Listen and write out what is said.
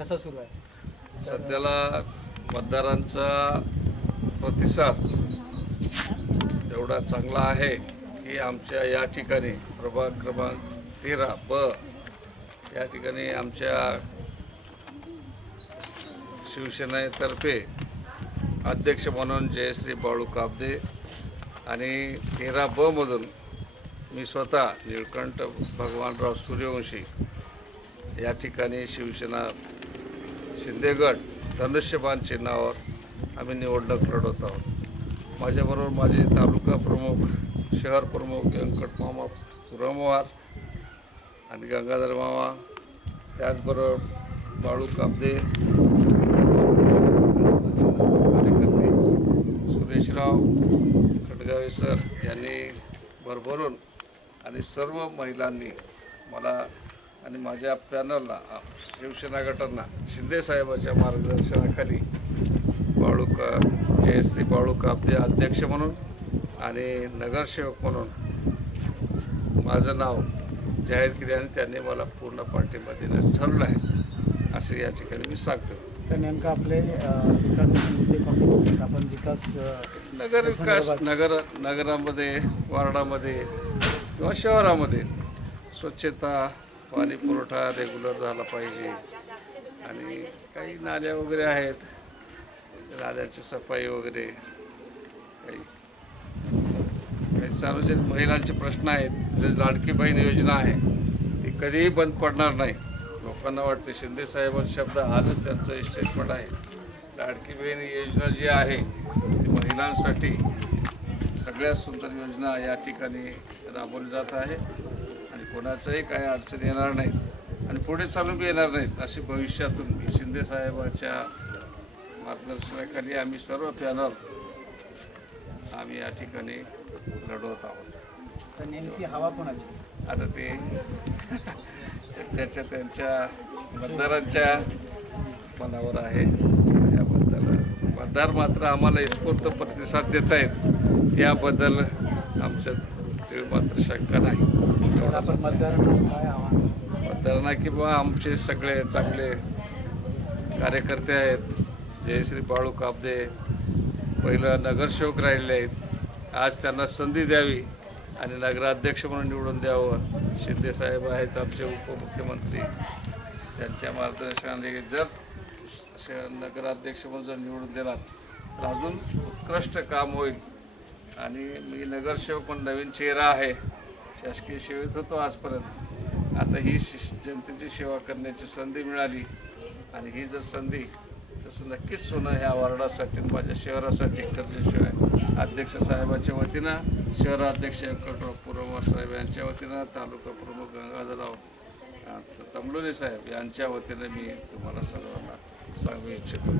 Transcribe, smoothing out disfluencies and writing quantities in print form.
कसा सुरू आहे? सध्याला मतदारांचा प्रतिसाद एवढा चांगला आहे की आमच्या या ठिकाणी प्रभाग क्रमांक 13 ब या ठिकाणी आमच्या शिवसेनेतर्फे अध्यक्ष म्हणून जयश्री बाळू काब्दे आणि 13 ब मधून मी स्वतः निळकंठ भगवानराव सूर्यवंशी या ठिकाणी शिवसेना शिंदेगड धनुष्यबाण चिन्हावर आम्ही निवडणूक लढवत आहोत। माझ्याबरोबर माझे तालुका प्रमुख शहर प्रमुख व्यंकट मामा पुरमवार आणि गंगाधर मामा, त्याचबरोबर बाळू काब्दे कार्यकर्ते सुरेशराव खडगावे सर यांनी भरभरून आणि सर्व महिलांनी मला आणि माझ्या पॅनलला शिवसेना गटांना शिंदे साहेबांच्या मार्गदर्शनाखाली जयश्री बाळू काब्दे अध्यक्ष म्हणून आणि नगरसेवक म्हणून माझं नाव जाहीर केले आणि त्यांनी मला पूर्ण पाठिंबा देण्यास ठरलं आहे असं या ठिकाणी मी सांगतो। तर नेमकं आपले विकासाचे मुद्दे कोणते? आपण विकास नगरामध्ये वार्डामध्ये किंवा शहरामध्ये स्वच्छता पाणी पुरवठा रेग्युलर झाला पाहिजे आणि काही नाल्या वगैरे आहेत, नाल्याची सफाई वगैरे, काही सार्वजनिक महिलांचे प्रश्न आहेत। लाडकी बहीण योजना आहे ती कधीही बंद पडणार नाही। लोकांना वाटते शिंदे साहेबांचा शब्द आजच त्यांचं स्टेटमेंट आहे। लाडकी बहीण योजना जी आहे ती महिलांसाठी सगळ्यात सुंदर योजना या ठिकाणी राबवली जात आहे आणि कोणाचंही काही अडचण येणार नाही आणि पुढे चालून बी येणार नाहीत अशी भविष्यातून शिंदे साहेबांच्या मार्गदर्शनाखाली आम्ही सर्व पॅनल आम्ही या ठिकाणी लढवत आहोत। तर नेमकी हवा कोणाची? आता ते त्यांच्या मतदारांच्या मनावर आहे। याबद्दल मतदार मात्र आम्हाला उत्स्फूर्त प्रतिसाद देत आहेत, याबद्दल आमचं मात्र शंका नाही। आपण मतदारांना काय आव्हान? मतदारांना की बा आमचे सगळे चांगले कार्यकर्ते आहेत। जयश्री बाळू काब्दे पहिलं नगरसेवक राहिले आहेत, आज त्यांना संधी द्यावी आणि नगराध्यक्ष म्हणून निवडून द्यावं। शिंदे साहेब आहेत आमचे उपमुख्यमंत्री, त्यांच्या मार्गदर्शनाने जर नगराध्यक्ष म्हणून जर निवडून दिलात तर अजून उत्कृष्ट काम होईल आणि मी नगरसेवक पण नवीन चेहरा आहे, शासकीय सेवेत होतो आजपर्यंत, आता ही जनतेची सेवा करण्याची संधी मिळाली आणि ही जर संधी तसं नक्कीच सोनं ह्या वार्डासाठी माझ्या शहरासाठी कर्जेशिवाय अध्यक्ष साहेबांच्या वतीनं शहराध्यक्ष व्यंकटराव पुरमवार साहेब यांच्या वतीनं तालुका प्रमुख गंगाधरराव तमलोरे साहेब यांच्या वतीनं मी तुम्हाला सर्वांना सांगू इच्छितो।